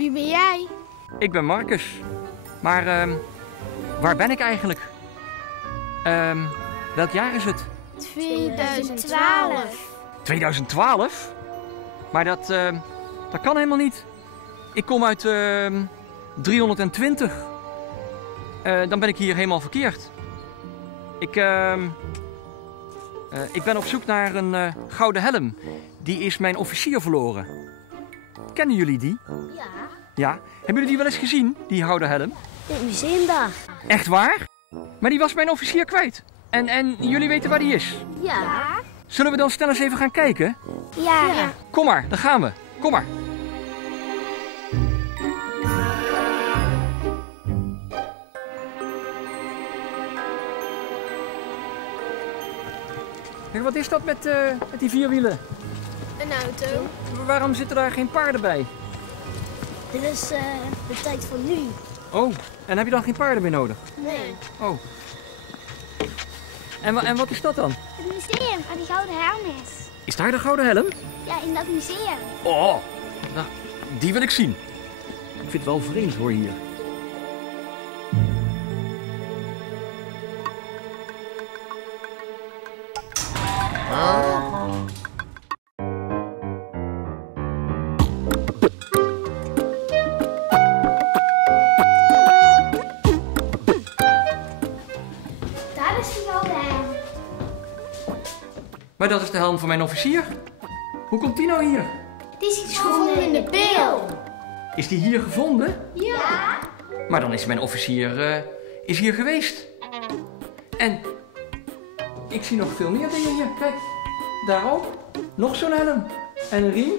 Wie ben jij? Ik ben Marcus. Maar waar ben ik eigenlijk? Welk jaar is het? 2012. 2012? Maar dat kan helemaal niet. Ik kom uit 320. Dan ben ik hier helemaal verkeerd. Ik ben op zoek naar een gouden helm. Die is mijn officier verloren. Kennen jullie die? Ja. Ja. Hebben jullie die wel eens gezien, die gouden helm? In het museum daar. Echt waar? Maar die was mijn officier kwijt. En jullie weten waar die is? Ja. Zullen we dan snel eens even gaan kijken? Ja. Kom maar, dan gaan we. Kom maar. Kijk, wat is dat met die vier wielen? Een auto. Waarom zitten daar geen paarden bij? Dit is de tijd van nu. Oh, en heb je dan geen paarden meer nodig? Nee. Oh. En wat is dat dan? Het museum waar die gouden helm is. Is daar de gouden helm? Ja, in dat museum. Oh, nou, die wil ik zien. Ik vind het wel vreemd hoor hier. Daar is die gouden helm. Maar dat is de helm van mijn officier. Hoe komt die nou hier? Die is gevonden in de peel. Is die hier gevonden? Ja. Maar dan is mijn officier is hier geweest. En ik zie nog veel meer dingen hier. Kijk, daar ook. Nog zo'n helm. En een riem.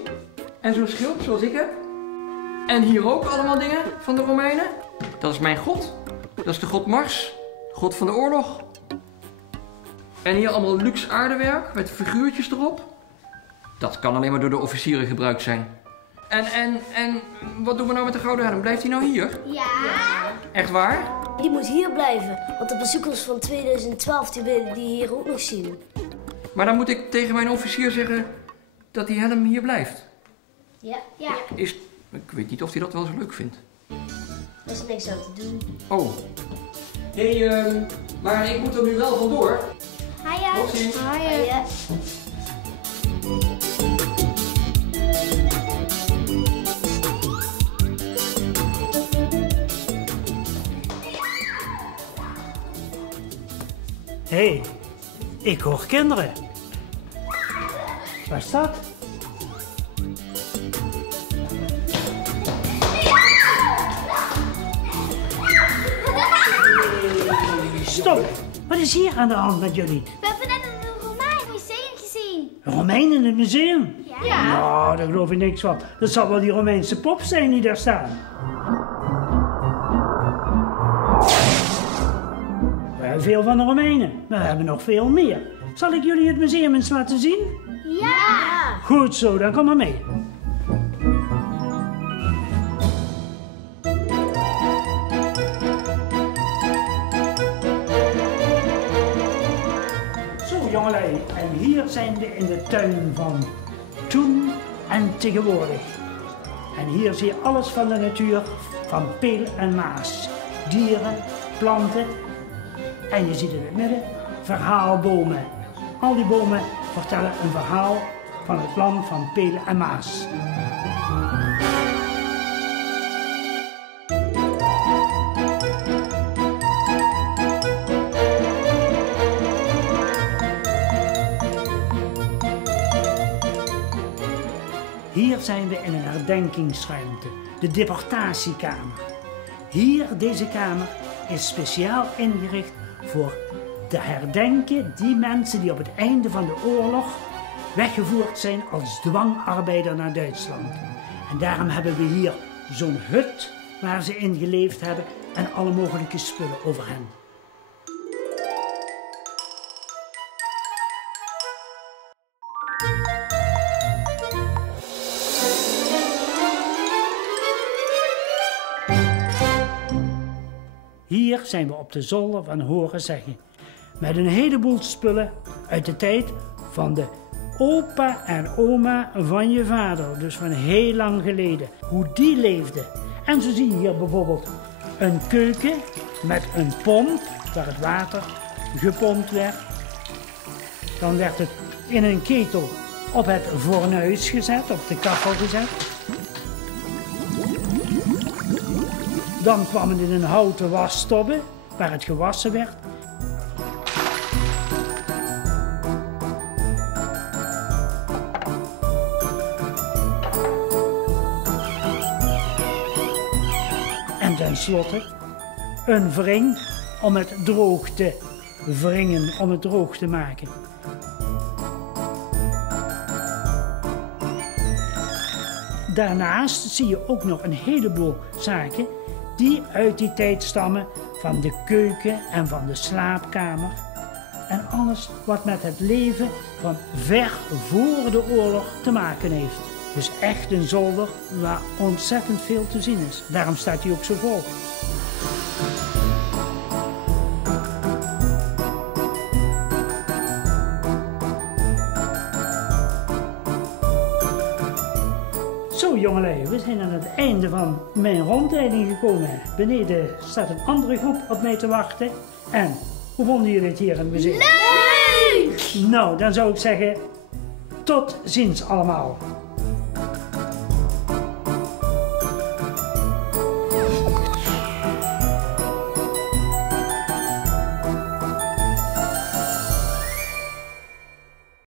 En zo'n schild zoals ik heb. En hier ook allemaal dingen van de Romeinen. Dat is mijn god. Dat is de god Mars. God van de oorlog. En hier allemaal luxe aardewerk met figuurtjes erop. Dat kan alleen maar door de officieren gebruikt zijn. En wat doen we nou met de gouden helm? Blijft hij nou hier? Ja. Echt waar? Die moet hier blijven, want de bezoekers van 2012 die willen die hier ook nog zien. Maar dan moet ik tegen mijn officier zeggen dat die helm hier blijft. Ja. Ja. Ik weet niet of hij dat wel zo leuk vindt. Er is niks aan te doen. Oh. Hé, maar ik moet er nu wel vandoor. Hiya. Tot ziens. Ja. Hé, ik hoor kinderen. Waar is dat? Stop! Wat is hier aan de hand met jullie? We hebben net een Romein museum gezien. Een Romein in het museum? Ja. Nou, daar geloof ik niks van. Dat zal wel die Romeinse pop zijn die daar staan. We hebben veel van de Romeinen, maar we hebben nog veel meer. Zal ik jullie het museum eens laten zien? Ja. Goed zo, dan kom maar mee. Zo jongelui, en hier zijn we in de tuin van toen en tegenwoordig. En hier zie je alles van de natuur, van Peel en Maas. Dieren, planten en je ziet in het midden verhaalbomen. Al die bomen vertellen een verhaal van het land van Peel en Maas. Hier zijn we in een herdenkingsruimte, de deportatiekamer. Hier, deze kamer, is speciaal ingericht voor te herdenken die mensen die op het einde van de oorlog weggevoerd zijn als dwangarbeider naar Duitsland. En daarom hebben we hier zo'n hut waar ze in geleefd hebben en alle mogelijke spullen over hen. Hier zijn we op de zolder van Horen Zeggen. Met een heleboel spullen uit de tijd van de opa en oma van je vader, dus van heel lang geleden, hoe die leefden. En zo zie je hier bijvoorbeeld een keuken met een pomp, waar het water gepompt werd. Dan werd het in een ketel op het fornuis gezet, op de kachel gezet. Dan kwam het in een houten wasstobbe, waar het gewassen werd. En tenslotte een wring om het droog te wringen, om het droog te maken. Daarnaast zie je ook nog een heleboel zaken die uit die tijd stammen van de keuken en van de slaapkamer. En alles wat met het leven van ver voor de oorlog te maken heeft. Dus echt een zolder waar ontzettend veel te zien is. Daarom staat hij ook zo vol. Zo jongelui, we zijn aan het einde van mijn rondleiding gekomen. Beneden staat een andere groep op mij te wachten. En hoe vonden jullie het hier in het museum? Leuk! Nou, dan zou ik zeggen, tot ziens allemaal.